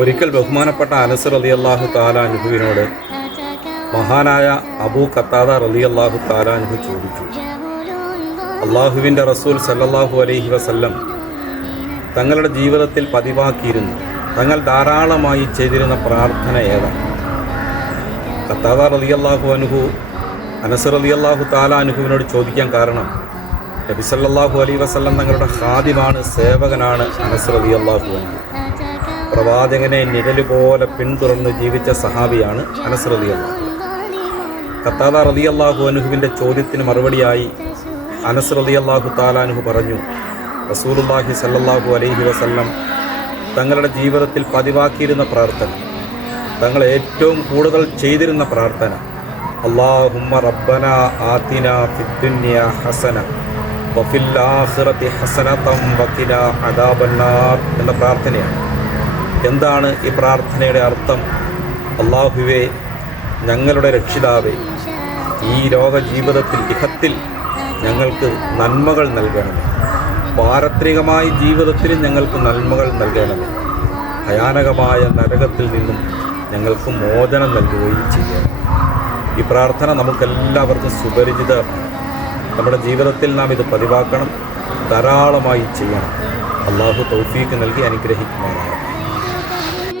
ഒരിക്കൽ ബഹുമാനപ്പെട്ട അനസ് റളിയല്ലാഹു തആല അൻഹുവിനോട് മഹാനായ അബൂ ഖത്താദ റളിയല്ലാഹു തആല അൻഹു ചോദിച്ചു, അള്ളാഹുവിൻ്റെ റസൂൽ സല്ലല്ലാഹു അലൈഹി വസല്ലം തങ്ങളുടെ ജീവിതത്തിൽ പതിവാക്കിയിരുന്നു, തങ്ങൾ ധാരാളമായി ചെയ്തിരുന്ന പ്രാർത്ഥന ഏതാണ്? ഖത്താദ റളിയല്ലാഹു അൻഹു അനസ് റളിയല്ലാഹു തആല അൻഹുവിനോട് ചോദിക്കാൻ കാരണം, നബി സല്ലല്ലാഹു അലൈഹി വസല്ലം തങ്ങളുടെ ഖാദിമാണ്, സേവകനാണ് അനസ് റളിയല്ലാഹു അൻഹു. പ്രവാചകനെ നിഴലുപോലെ പിന്തുടർന്ന് ജീവിച്ച സഹാബിയാണ് അനസ് റളിയല്ലാഹു. ഖത്താദ റളിയല്ലാഹു അൻഹുവിൻ്റെ ചോദ്യത്തിന് മറുപടിയായി അനസ് റളിയല്ലാഹു തആല അൻഹു പറഞ്ഞു, റസൂലുള്ളാഹി സല്ലല്ലാഹു അലൈഹി വസല്ലം തങ്ങളുടെ ജീവിതത്തിൽ പതിവാക്കിയിരുന്ന പ്രാർത്ഥന, തങ്ങൾ ഏറ്റവും കൂടുതൽ ചെയ്തിരുന്ന പ്രാർത്ഥന, അല്ലാഹുമ്മ റബ്ബന ആതിന ഫിദ്ദുനിയ ഹസന വഫിൽ ആഖിറതി ഹസനതൻ വഖിന അദാബന്നാർ എന്ന പ്രാർത്ഥനയാണ്. എന്താണ് ഈ പ്രാർത്ഥനയുടെ അർത്ഥം? അല്ലാഹുവേ, ഞങ്ങളുടെ രക്ഷിതാവേ, ഈ ലോക ജീവിതത്തിൽ ഇഹത്തിൽ ഞങ്ങൾക്ക് നന്മകൾ നൽകണമേ, പാരത്രികമായ ജീവിതത്തിൽ ഞങ്ങൾക്ക് നന്മകൾ നൽകണമേ, ഭയാനകമായ നരകത്തിൽ നിന്നും ഞങ്ങൾക്ക് മോചനം നൽകുകയും ചെയ്യണം. ഈ പ്രാർത്ഥന നമുക്കെല്ലാവർക്കും സുപരിചിതമാണ്. നമ്മുടെ ജീവിതത്തിൽ നാം ഇത് പതിവാക്കണം, ധാരാളമായി ചെയ്യണം. അള്ളാഹു തൗഫീക്ക് നൽകി അനുഗ്രഹിക്കുമാറാണ്.